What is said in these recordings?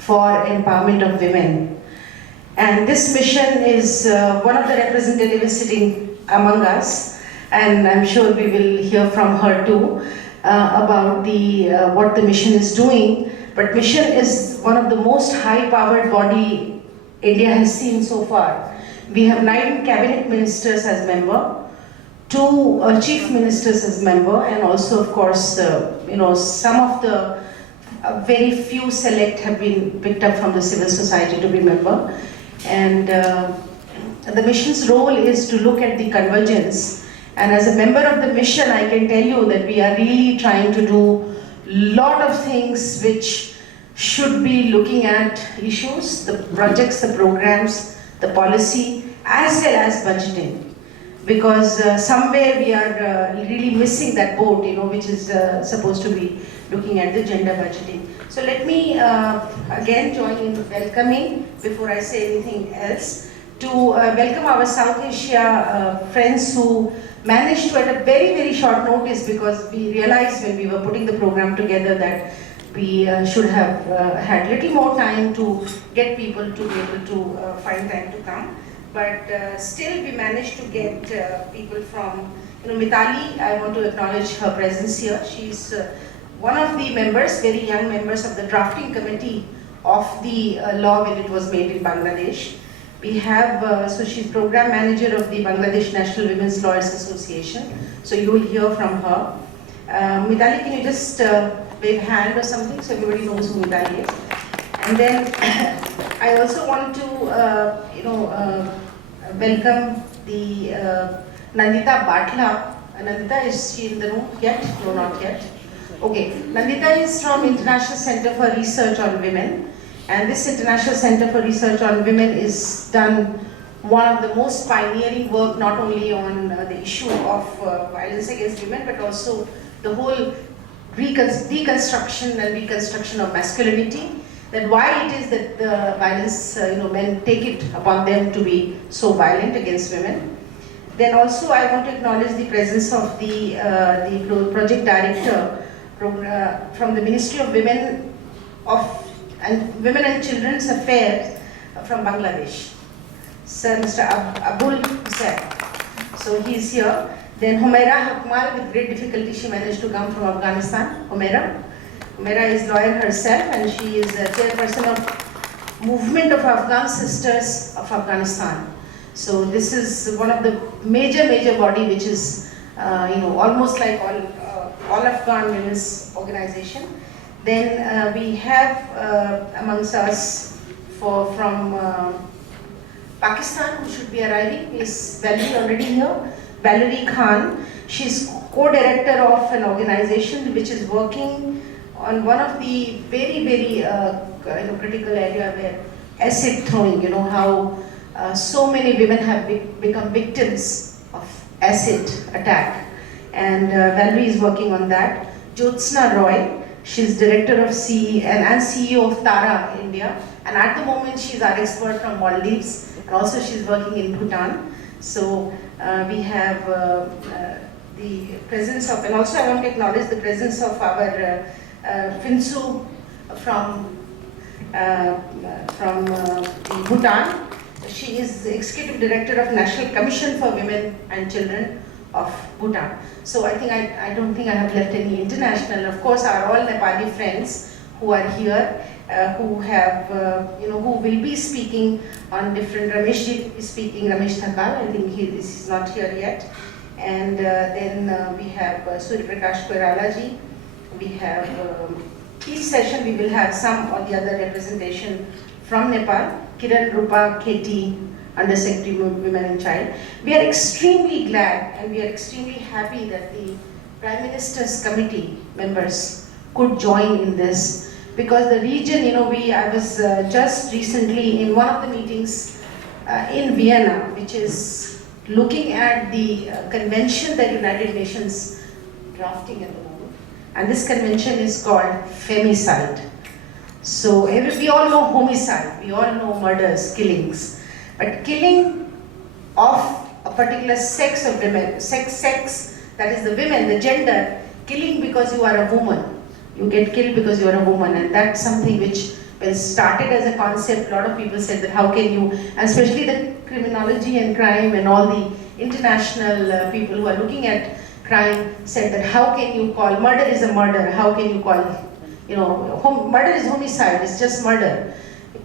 for empowerment of women. And this mission is one of the representatives sitting among us, and I'm sure we will hear from her too about what the mission is doing. But mission is one of the most high-powered body India has seen so far. We have 9 cabinet ministers as member, 2 chief ministers as member, and also, of course, some of the very few select have been picked up from the civil society to be member. And the mission's role is to look at the convergence. And as a member of the mission, I can tell you that we are really trying to do a lot of things which should be looking at issues, the projects, the programs, the policy, as well as budgeting. Because somewhere we are really missing that boat, which is supposed to be looking at the gender budgeting. So let me again join in welcoming, before I say anything else, to welcome our South Asia friends who managed to, at a very, very short notice, because we realized when we were putting the program together that we should have had little more time to get people to be able to find time to come. But still we managed to get people from, Mitali, I want to acknowledge her presence here. She's one of the members, very young members of the drafting committee of the law when it was made in Bangladesh. We have, so she's program manager of the Bangladesh National Women's Lawyers Association. So you will hear from her. Mitali, can you just wave hand or something so everybody knows who Mitali is? And then I also want to, welcome the Nandita Batla. Nandita, is she in the room yet? No, not yet. Okay, Nandita is from International Center for Research on Women, and this International Center for Research on Women is done one of the most pioneering work, not only on the issue of violence against women, but also the whole deconstruction and reconstruction of masculinity, that why it is that the violence, men take it upon them to be so violent against women. Then also I want to acknowledge the presence of the project director from the Ministry of Women and Children's Affairs from Bangladesh, Sir Mr. Abul Hussain. So he is here. Then Humaira Hakmal, with great difficulty she managed to come from Afghanistan. Humaira is lawyer herself, and she is a chairperson of Movement of Afghan Sisters of Afghanistan. So this is one of the major body which is almost like all Afghan women's organization. Then we have amongst us from Pakistan, who should be arriving, is Valerie already here. Valerie Khan. She's co-director of an organization which is working on one of the very critical area where acid throwing, how so many women have become victims of acid attack. And Valerie is working on that. Jyotsna Roy, she's director of CE and CEO of Tara India. And at the moment she's our expert from Maldives, and also she's working in Bhutan. So we have the presence of, and also I want to acknowledge the presence of our Finsu from Bhutan. She is the Executive Director of National Commission for Women and Children of Bhutan. So I think I don't think I have left any international. Of course, our all Nepali friends who are here, who have, who will be speaking on different. Ramesh is speaking, Ramesh Thakal. I think this is not here yet. And then we have Surya Prakash Koirala ji. We have each session we will have some or the other representation from Nepal. Kiran Rupa Kheti, Under Secretary of Women and Child. We are extremely glad and we are extremely happy that the Prime Minister's Committee members could join in this, because the region, I was just recently in one of the meetings in Vienna, which is looking at the convention that United Nations drafting at the moment, and this convention is called femicide. So we all know homicide, we all know murders, killings, but killing of a particular sex of women, sex that is the women, the gender, killing because you are a woman. You get killed because you are a woman, and that's something which When it started as a concept, a lot of people said that how can you, and especially the criminology and crime and all the international people who are looking at crime said that how can you call, murder is a murder, how can you call, murder is homicide, it's just murder.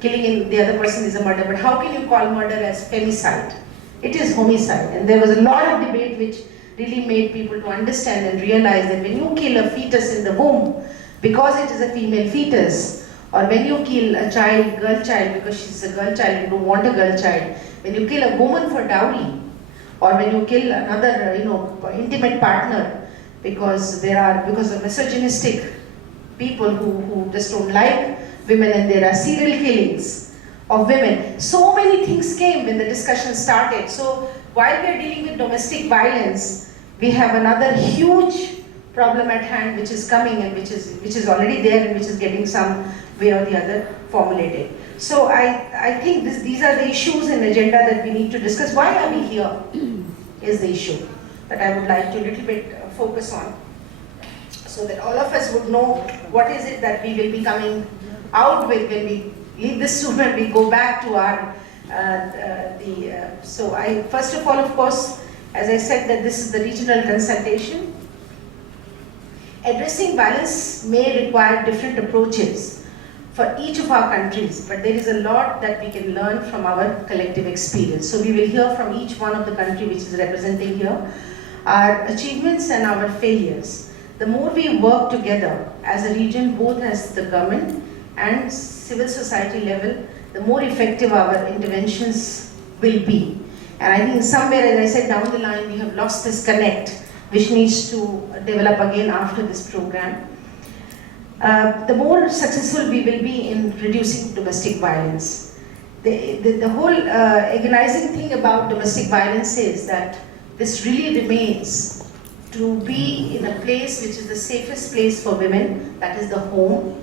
Killing in the other person is a murder, but how can you call murder as femicide? It is homicide. And there was a lot of debate which really made people to understand and realize that when you kill a fetus in the womb because it is a female fetus, or when you kill a child, girl child, because she's a girl child and don't want a girl child, when you kill a woman for dowry, or when you kill another, intimate partner because of misogynistic people who just don't like women, and there are serial killings of women. So many things came when the discussion started. So while we are dealing with domestic violence, we have another huge problem at hand which is coming and which is already there and which is getting some way or the other formulated. So I think these are the issues and agenda that we need to discuss. Why are we here is the issue that I would like to a little bit focus on, so that all of us would know what is it that we will be coming out with when we leave this room and we go back to our so I first of all, of course, as I said, that this is the regional consultation. Addressing violence may require different approaches for each of our countries, but there is a lot that we can learn from our collective experience. So we will hear from each one of the country which is representing here, our achievements and our failures. The more we work together as a region, both as the government and civil society level, the more effective our interventions will be. And I think somewhere, as I said, down the line, we have lost this connect, which needs to develop again after this program. The more successful we will be in reducing domestic violence. The whole agonizing thing about domestic violence is that this really remains to be in a place which is the safest place for women, that is the home.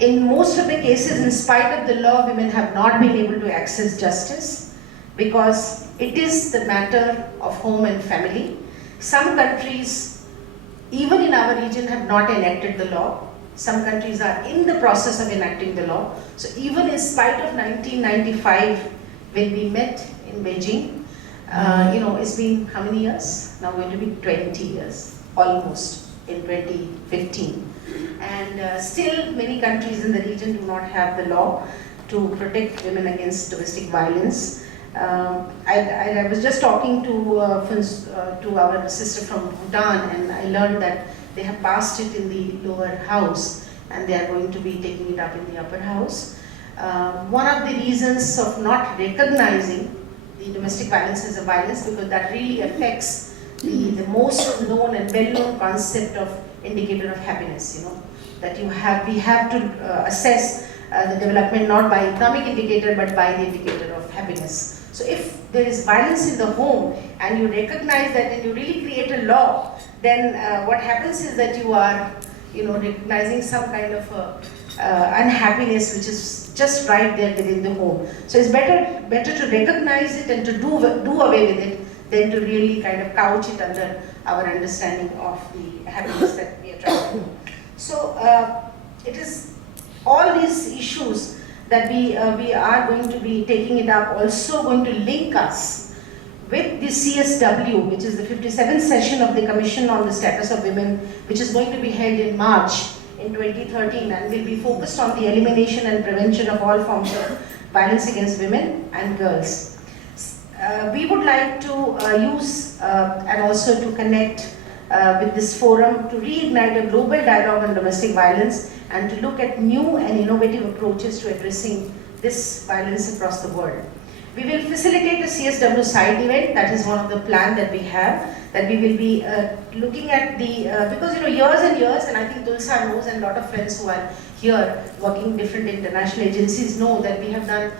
In most of the cases, in spite of the law, women have not been able to access justice because it is the matter of home and family. Some countries, even in our region, have not enacted the law. Some countries are in the process of enacting the law. So even in spite of 1995, when we met in Beijing, it's been how many years? Now going to be 20 years, almost, in 2015. And still many countries in the region do not have the law to protect women against domestic violence. I was just talking to our sister from Bhutan, and I learned that they have passed it in the lower house and they are going to be taking it up in the upper house. One of the reasons of not recognizing the domestic violence as a violence, because that really affects the most known and well-known concept of indicator of happiness, that we have to assess the development not by economic indicator but by the indicator of happiness. So if there is violence in the home and you recognize that and you really create a law, then what happens is that you are recognizing some kind of unhappiness which is just right there within the home. So it's better to recognize it and to do away with it than to really kind of couch it under our understanding of the happiness that we are trying to do. So it is all these issues that we are going to be taking it up, also going to link us with the CSW, which is the 57th session of the Commission on the Status of Women, which is going to be held in March in 2013 and will be focused on the elimination and prevention of all forms of violence against women and girls. We would like to use and also to connect with this forum to reignite a global dialogue on domestic violence and to look at new and innovative approaches to addressing this violence across the world. We will facilitate a CSW side event, that is one of the plans that we have, that we will be looking at the, because years and years, and I think Tulsa knows and a lot of friends who are here working in different international agencies know that we have done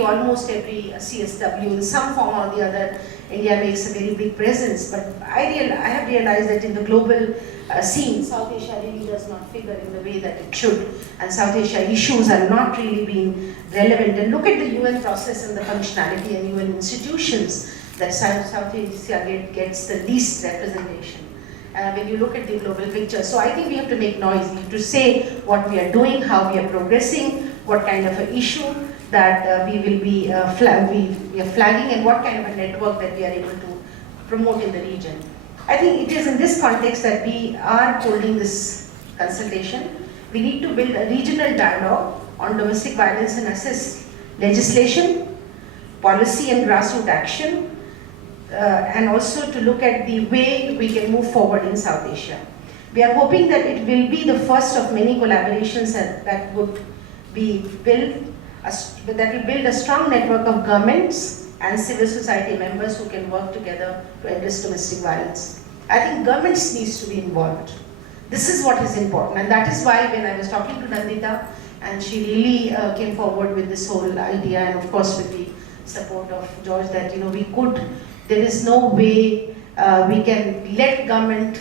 almost every CSW in some form or the other. India makes a very big presence, but I have realized that in the global scene, South Asia really does not figure in the way that it should, and South Asia issues are not really being relevant. And look at the UN process and the functionality and UN institutions that South Asia gets the least representation. when you look at the global picture. So I think we have to make noise. We have to say what we are doing, how we are progressing, what kind of an issue that we will be we are flagging, and what kind of a network that we are able to promote in the region. I think it is in this context that we are holding this consultation. We need to build a regional dialogue on domestic violence and assess legislation, policy and grassroots action, and also to look at the way we can move forward in South Asia. We are hoping that it will be the first of many collaborations that would be built, that will build a strong network of governments and civil society members who can work together to address domestic violence. I think governments needs to be involved. This is what is important, and that is why when I was talking to Nandita, and she really came forward with this whole idea, and of course with the support of George, that there is no way we can let government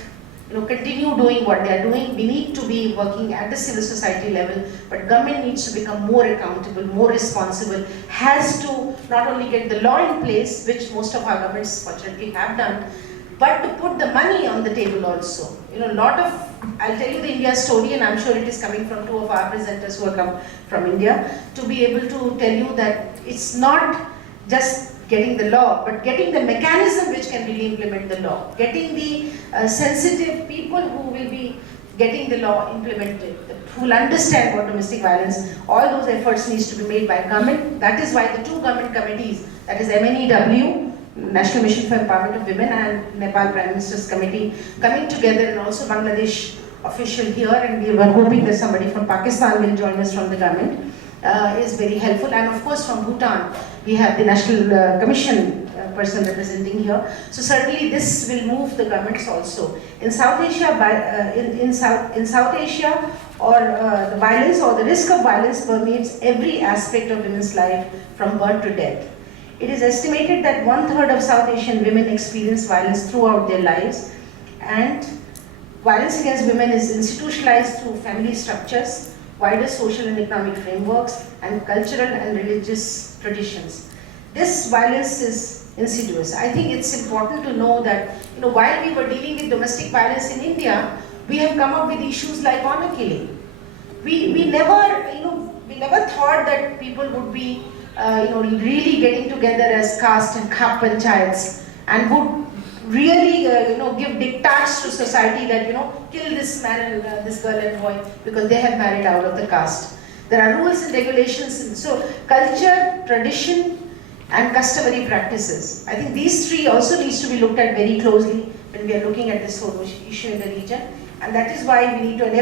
continue doing what they are doing. We need to be working at the civil society level, but government needs to become more accountable, more responsible, has to not only get the law in place, which most of our governments fortunately have done, but to put the money on the table also. I'll tell you the India story, and I'm sure it is coming from two of our presenters who have come from India, to be able to tell you that it's not just getting the law, but getting the mechanism which can really implement the law, getting the sensitive people who will be getting the law implemented, who will understand what domestic violence, all those efforts needs to be made by government. That is why the two government committees, that is MNEW, National Mission for Empowerment of Women, and Nepal Prime Minister's Committee, coming together, and also Bangladesh official here, and we were hoping that somebody from Pakistan will join us from the government, is very helpful. And of course from Bhutan, we have the National Commission person representing here. So certainly this will move the governments also. In South Asia, in South Asia, the violence or the risk of violence permeates every aspect of women's life from birth to death. It is estimated that 1/3 of South Asian women experience violence throughout their lives, and violence against women is institutionalized through family structures, wider social and economic frameworks, and cultural and religious traditions. This violence is insidious. I think it's important to know that while we were dealing with domestic violence in India, we have come up with issues like honor killing. We never thought that people would be really getting together as caste and khap panchayats and would really give diktats to society that kill this man and this girl and boy because they have married out of the caste. There are rules and regulations, and so culture, tradition, and customary practices. I think these three also needs to be looked at very closely when we are looking at this whole issue in the region, and that is why we need to, in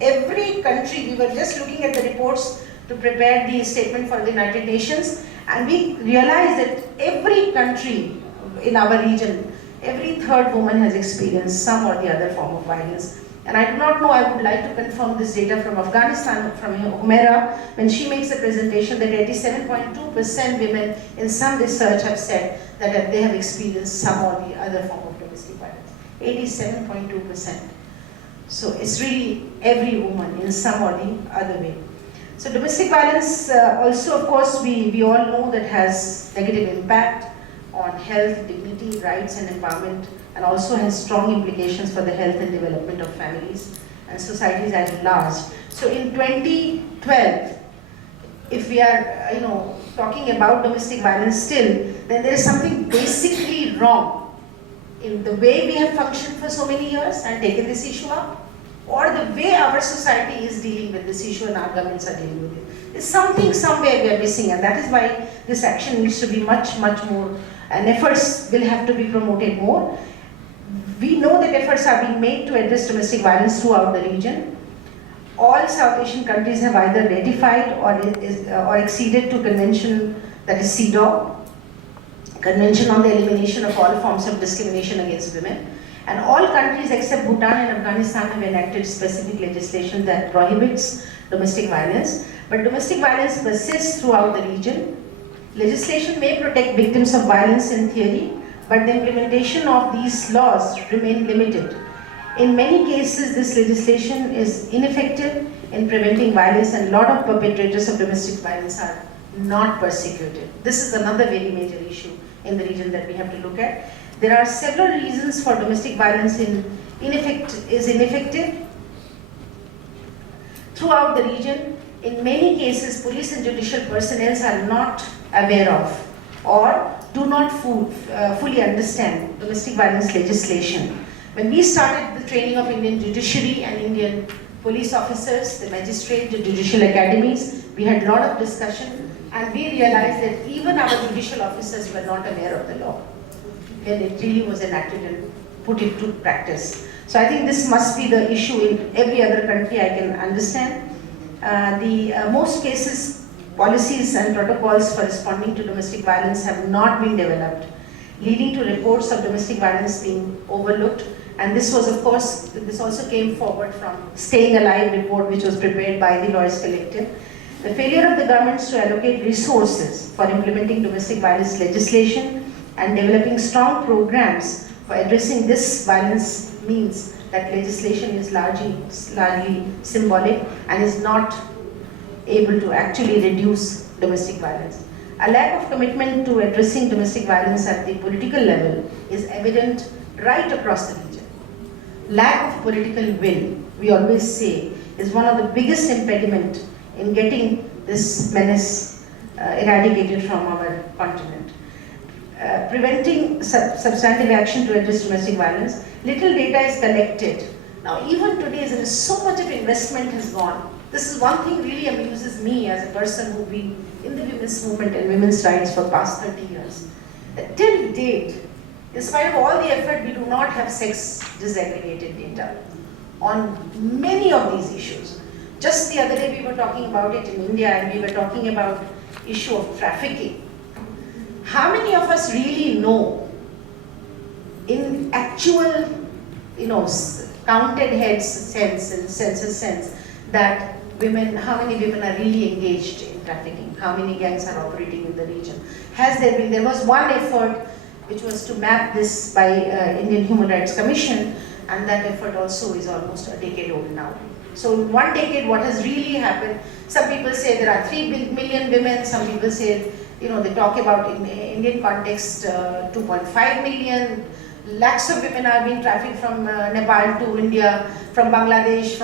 every country, we were just looking at the reports to prepare the statement for the United Nations, and we realized that every country in our region, every third woman has experienced some or the other form of violence. And I do not know, I would like to confirm this data from Afghanistan, from Humaira, when she makes a presentation that 87.2% women in some research have said that they have experienced some or the other form of domestic violence. 87.2%. So it's really every woman in some or the other way. So domestic violence also, of course, we all know that has negative impact on health, dignity, rights and empowerment, and also has strong implications for the health and development of families and societies at large. So in 2012, if we are talking about domestic violence still, then there is something basically wrong in the way we have functioned for so many years and taken this issue up, or the way our society is dealing with this issue and our governments are dealing with it. There's something somewhere we are missing, and that is why this action needs to be much, much more, and efforts will have to be promoted more. We know that efforts are being made to address domestic violence throughout the region. All South Asian countries have either ratified or acceded to convention, that is CEDAW, Convention on the Elimination of All Forms of Discrimination Against Women. And all countries except Bhutan and Afghanistan have enacted specific legislation that prohibits domestic violence. But domestic violence persists throughout the region. Legislation may protect victims of violence in theory, but the implementation of these laws remain limited. In many cases, this legislation is ineffective in preventing violence, and a lot of perpetrators of domestic violence are not persecuted. This is another very major issue in the region that we have to look at. There are several reasons for domestic violence in is ineffective throughout the region. In many cases, police and judicial personnel are not aware of or do not fully understand domestic violence legislation. When we started the training of Indian judiciary and Indian police officers, the magistrate, the judicial academies, we had a lot of discussion, and we realized that even our judicial officers were not aware of the law when it really was enacted and put into practice. So I think this must be the issue in every other country I can understand. Most cases, policies and protocols for responding to domestic violence have not been developed, leading to reports of domestic violence being overlooked. And this was, of course, this also came forward from Staying Alive report, which was prepared by the Lawyers Collective. The failure of the governments to allocate resources for implementing domestic violence legislation and developing strong programs for addressing this violence means that legislation is largely symbolic and is not able to actually reduce domestic violence. A lack of commitment to addressing domestic violence at the political level is evident right across the region. Lack of political will, we always say, is one of the biggest impediment in getting this menace eradicated from our continent. Preventing substantive action to address domestic violence, little data is collected. Now even today, there is so much of investment has gone. This is one thing really amuses me as a person who's been in the women's movement and women's rights for past 30 years. That till date, in spite of all the effort, we do not have sex disaggregated data on many of these issues. Just the other day we were talking about it in India, and we were talking about issue of trafficking. How many of us really know in actual, counted heads sense and census sense that how many women are really engaged in trafficking? How many gangs are operating in the region? There was one effort which was to map this by Indian Human Rights Commission, and that effort also is almost a decade old now. So in 1 decade, what has really happened? Some people say there are 3 million women, some people say, they talk about in Indian context 2.5 million, lakhs of women are being trafficked from Nepal to India, from Bangladesh,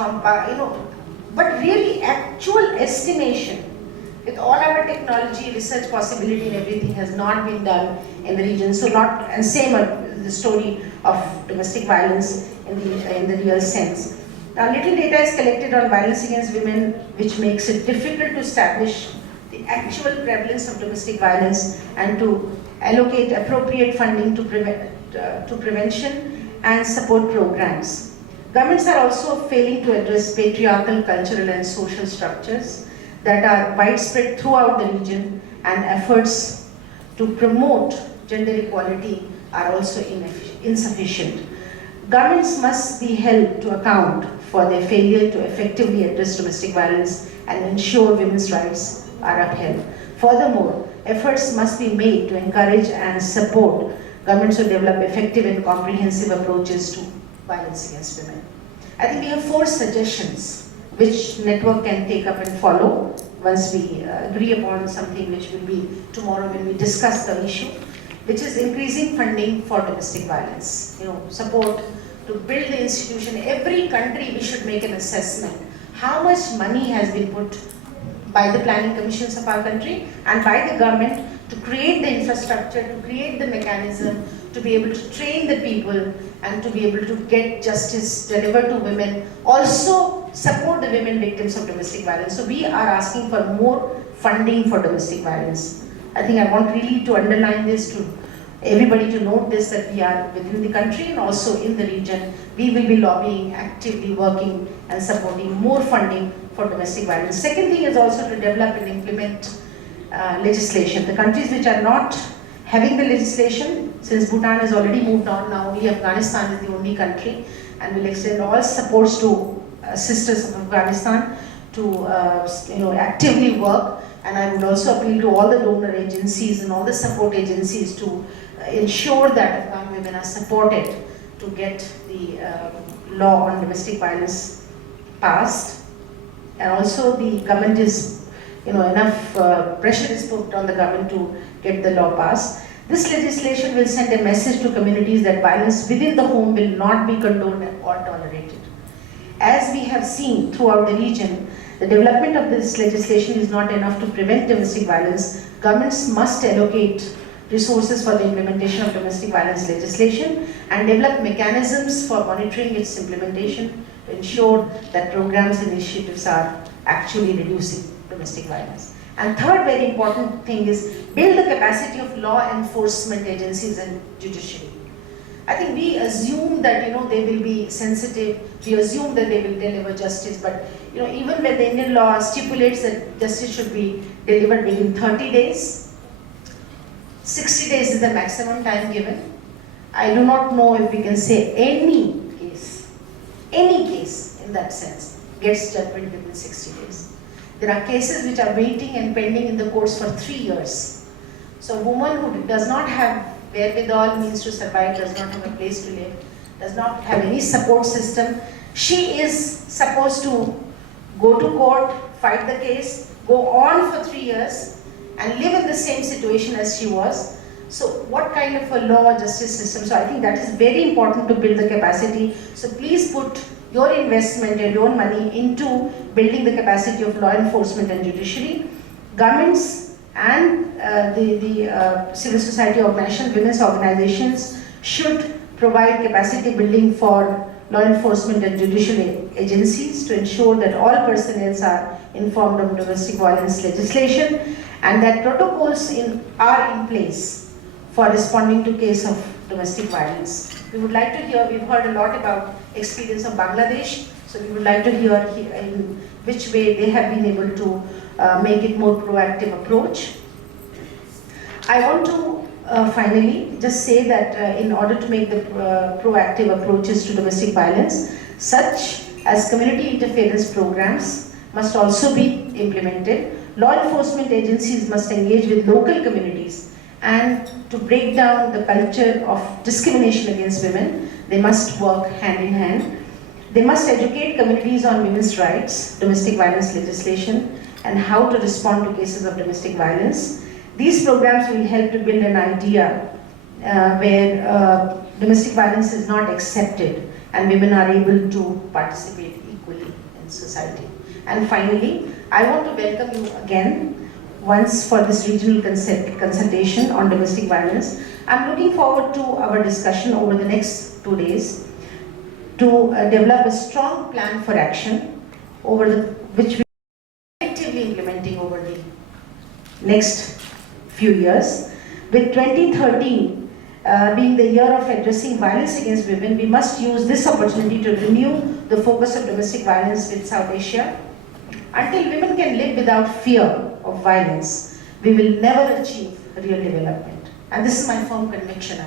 but really actual estimation with all our technology, research possibility and everything has not been done in the region. So the story of domestic violence in the real sense. Now little data is collected on violence against women, which makes it difficult to establish the actual prevalence of domestic violence and to allocate appropriate funding to prevention and support programs. Governments are also failing to address patriarchal, cultural and social structures that are widespread throughout the region, and efforts to promote gender equality are also insufficient. Governments must be held to account for their failure to effectively address domestic violence and ensure women's rights are upheld. Furthermore, efforts must be made to encourage and support governments to develop effective and comprehensive approaches to violence against women. I think we have 4 suggestions which network can take up and follow once we agree upon something, which will be tomorrow when we discuss the issue, which is increasing funding for domestic violence. Support to build the institution. Every country we should make an assessment. How much money has been put by the planning commissions of our country and by the government to create the infrastructure, to create the mechanism, to be able to train the people and to be able to get justice delivered to women. Also support the women victims of domestic violence. So we are asking for more funding for domestic violence. I think I want really to underline this, to everybody to note this, that we are within the country and also in the region, we will be lobbying, actively working and supporting more funding for domestic violence. Second thing is also to develop and implement legislation. The countries which are not having the legislation, since Bhutan has already moved on, now only Afghanistan is the only country, and we'll extend all supports to sisters of Afghanistan to actively work. And I would also appeal to all the donor agencies and all the support agencies to ensure that Afghan women are supported to get the law on domestic violence passed. And also the government is, enough pressure is put on the government to get the law passed. This legislation will send a message to communities that violence within the home will not be condoned or tolerated. As we have seen throughout the region, the development of this legislation is not enough to prevent domestic violence. Governments must allocate resources for the implementation of domestic violence legislation and develop mechanisms for monitoring its implementation to ensure that programs and initiatives are actually reducing domestic violence. And third very important thing is build the capacity of law enforcement agencies and judiciary. I think we assume that they will be sensitive, we assume that they will deliver justice, but even when the Indian law stipulates that justice should be delivered within 30 days, 60 days is the maximum time given. I do not know if we can say any case in that sense gets judgment within 60 days. There are cases which are waiting and pending in the courts for 3 years. So a woman who does not have wherewithal, means to survive, does not have a place to live, does not have any support system, she is supposed to go to court, fight the case, go on for 3 years and live in the same situation as she was. So what kind of a law justice system? So I think that is very important to build the capacity. So please put your investment and your money into building the capacity of law enforcement and judiciary. Governments and the civil society organizations, women's organizations should provide capacity building for law enforcement and judicial agencies to ensure that all personnel are informed of domestic violence legislation and that protocols are in place for responding to case of domestic violence. We would like to hear, we've heard a lot about experience of Bangladesh, so we would like to hear in which way they have been able to make it more proactive approach. I want to finally just say that in order to make the proactive approaches to domestic violence, such as community interference programs must also be implemented. Law enforcement agencies must engage with local communities, and to break down the culture of discrimination against women, they must work hand in hand. They must educate communities on women's rights, domestic violence legislation, and how to respond to cases of domestic violence. These programs will help to build an idea where domestic violence is not accepted and women are able to participate equally in society. And finally, I want to welcome you again once for this regional consultation on domestic violence. I'm looking forward to our discussion over the next 2 days to develop a strong plan for action which we are actively implementing over the next few years. With 2013 being the year of addressing violence against women, we must use this opportunity to renew the focus of domestic violence with South Asia. Until women can live without fear of violence, we will never achieve real development. And this is my firm conviction.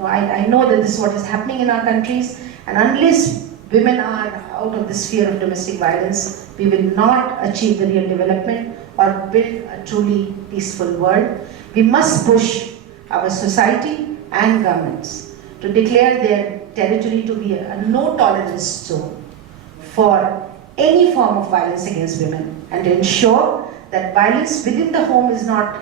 I know that this is what is happening in our countries, and unless women are out of this fear of domestic violence, we will not achieve the real development or build a truly peaceful world. We must push our society and governments to declare their territory to be a no-tolerance zone for any form of violence against women, and to ensure that violence within the home is no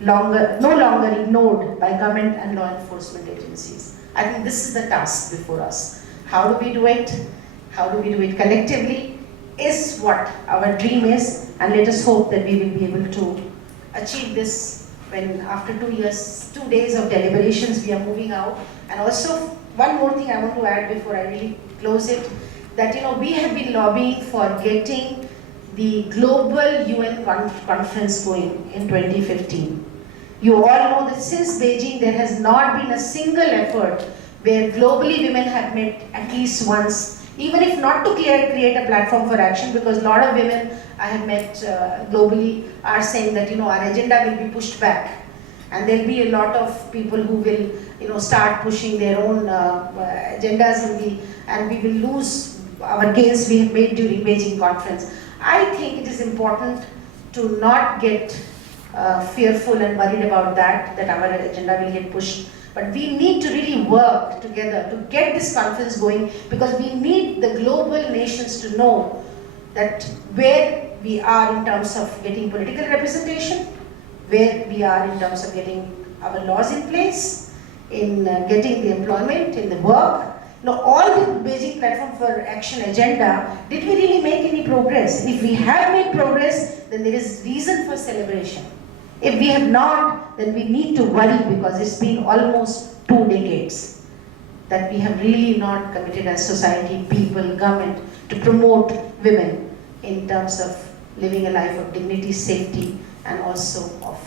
longer ignored by government and law enforcement agencies. I think this is the task before us. How do we do it? How do we do it collectively? Is what our dream is, and let us hope that we will be able to achieve this when after 2 years, 2 days of deliberations, we are moving out. And also, one more thing I want to add before I really close it, that we have been lobbying for getting the global UN conference going in 2015. You all know that since Beijing, there has not been a single effort where globally women have met at least once, even if not to create a platform for action, because a lot of women I have met globally are saying that our agenda will be pushed back, and there will be a lot of people who will start pushing their own agendas, and we will lose our gains we have made during Beijing conference. I think it is important to not get fearful and worried about that our agenda will get pushed. But we need to really work together to get this conference going, because we need the global nations to know that where we are in terms of getting political representation, where we are in terms of getting our laws in place, in getting the employment, in the work. All the Beijing Platform for Action agenda, did we really make any progress? And if we have made progress, then there is reason for celebration. If we have not, then we need to worry, because it's been almost 2 decades that we have really not committed as society, people, government, to promote women in terms of living a life of dignity, safety, and also of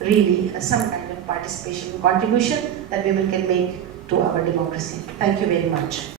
really some kind of participation and contribution that women can make to our democracy. Thank you very much.